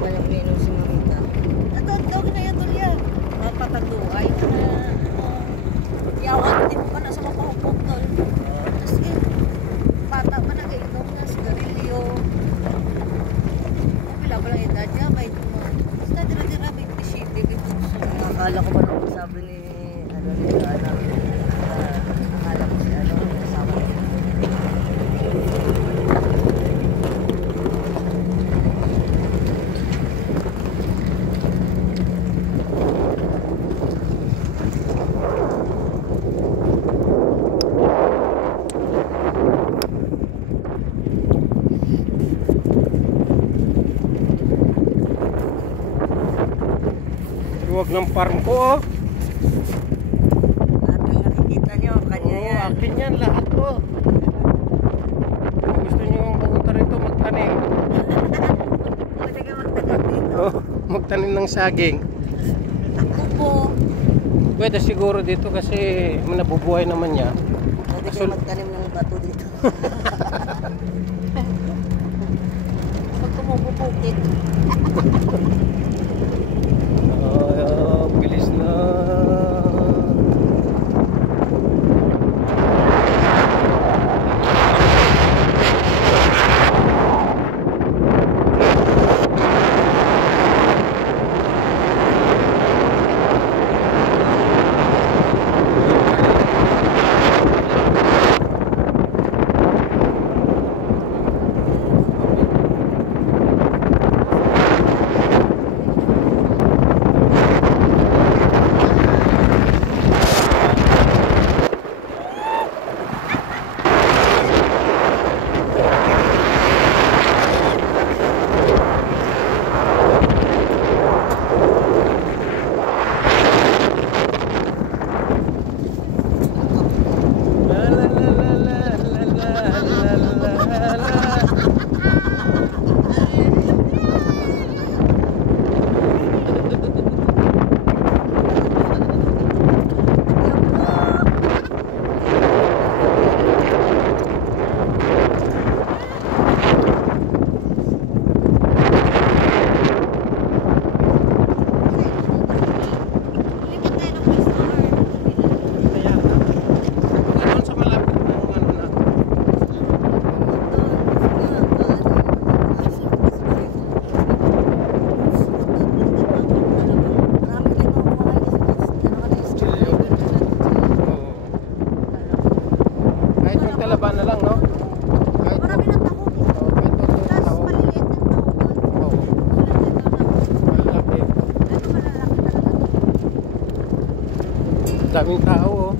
kanyang pininom si Mamita. Ito, daw na yan tuloy yan. Nagpatanduay na yawan din pa na sa mapahupok doon. Tapos bata pa na kayo daw na sigarilyo. Kapila pa lang edad niya, may basta dira-dira may tisiti. Akala ko ba nung sabi ni Ana, akala ko si kasama niya. Huwag ng farm ko, oh. Lahat ng nakikita niyo, kanya Oo, yan. akin yan lahat to. Kung gusto nyo pumunta rito magtanim. Pwede ka magtanim dito. Oh, magtanim ng saging. Ako po. Pwede siguro dito kasi nabubuhay naman niya. Pwede ka magtanim ng bato dito. Pag kumupupukit. Bilis na. Laban na lang, no? Marami ng taho dito. Tapos maliliit ng taho doon. Malaki. Ito malalaki talaga. Daming tao, oh.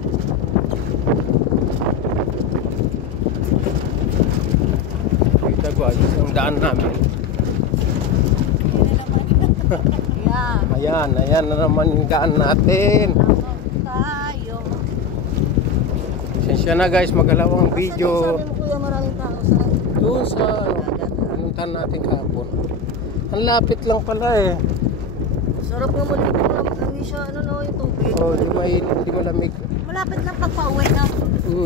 Kita ko, ayos ang daan namin. Yeah. Ayan na naman yung daan natin. Tayo. Sensya na guys, magalawang video. Sabi mo kuya, maraming tao sa Doon sa pinuntahan natin kahapon. Ang lapit lang pala eh. sarap naman dito. Hindi siya, yung tubig. Oh, hindi malamig. Malapit lang pagpa-uwi na.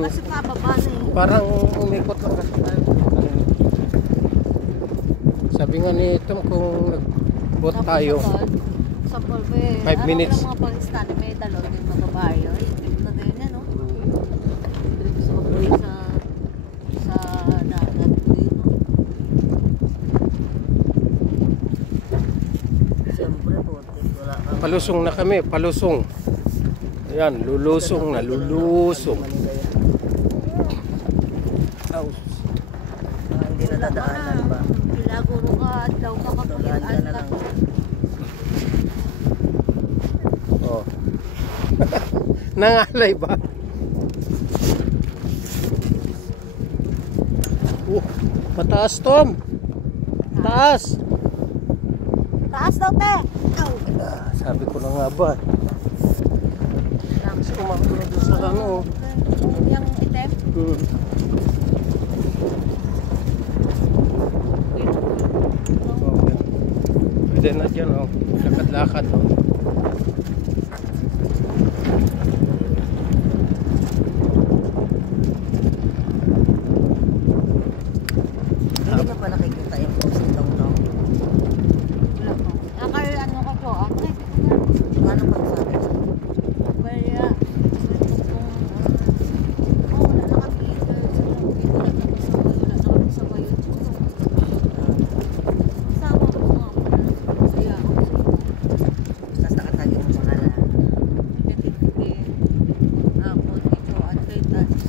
Kasi pababa na eh. Parang umikot lang kasi tayo. Sabi nga ni Tom kung nag-boat tayo. Sa Polve. 5 minutes. Mga Pakistani may dalon din mga babae. Ay, trip na din yan, no? Trip sa Polve sa dagat din, no? Siyempre po, wala kang Palusong na kami, palusong. Ayan, lulusong na, lulusong. hindi na dadaanan ba? Ilaguro ka, daw ka Dadaan ka na lang. Oh. Nangalay ba? Mataas, Tom. Taas. Taas daw, te! Sabi ko na nga ba. Kasi umakuro doon sa ano. Yung item? Pwede na dyan, oh. Lakad-lakad, oh. Hindi na pa nakikita yung post itong no? Wala may ano ka po, ate. Ano pa sabi? Kaya, wala na kami ito. Wala na kami sa bayo. Sama ko nga po na masaya ako sa iyo. Tapos nakatagi mo pangalan. Titig-tigil. Ako, dito, at kay Tats.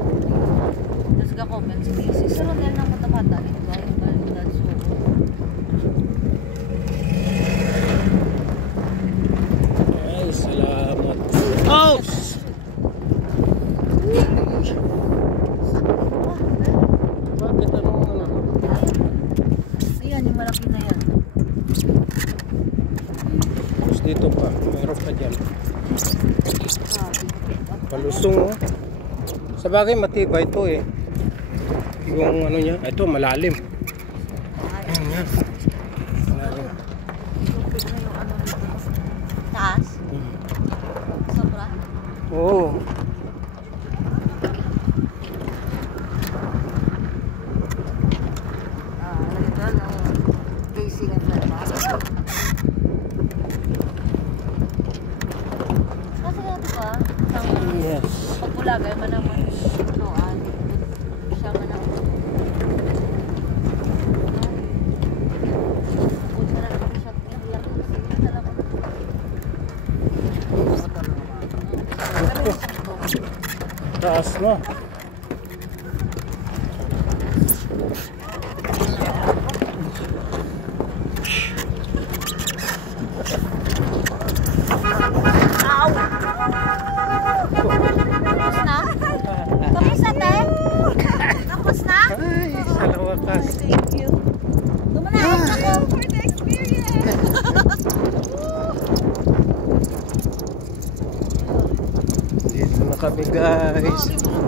Tapos ka-comment si Casey. Sa Rodel ng Matabata, ito ba yung balindad suko? Ay, salamat. Oh! Bakit anong ano? Ayan, yung malaki na yan. Tapos dito pa, mayroon pa dyan. Grabe. Palusong oh. Sa bagay matibay ito eh. Yung ano niya, ito malalim. Ayan yan. Malalim. Lupit na yung ano nito. Taas? Sobra? Oo. Ano ito? Ng casing and flat. Kasi nga diba, Yes. pagpulagay man naman tuan, siya man ang punta na naman siya pinagyan ko sige na lang Taas no. tapos na? Tapos na, te? Tapos na? Ay, sa lawakas. Thank you. Dumanawag ako for the experience. Dito na kami guys.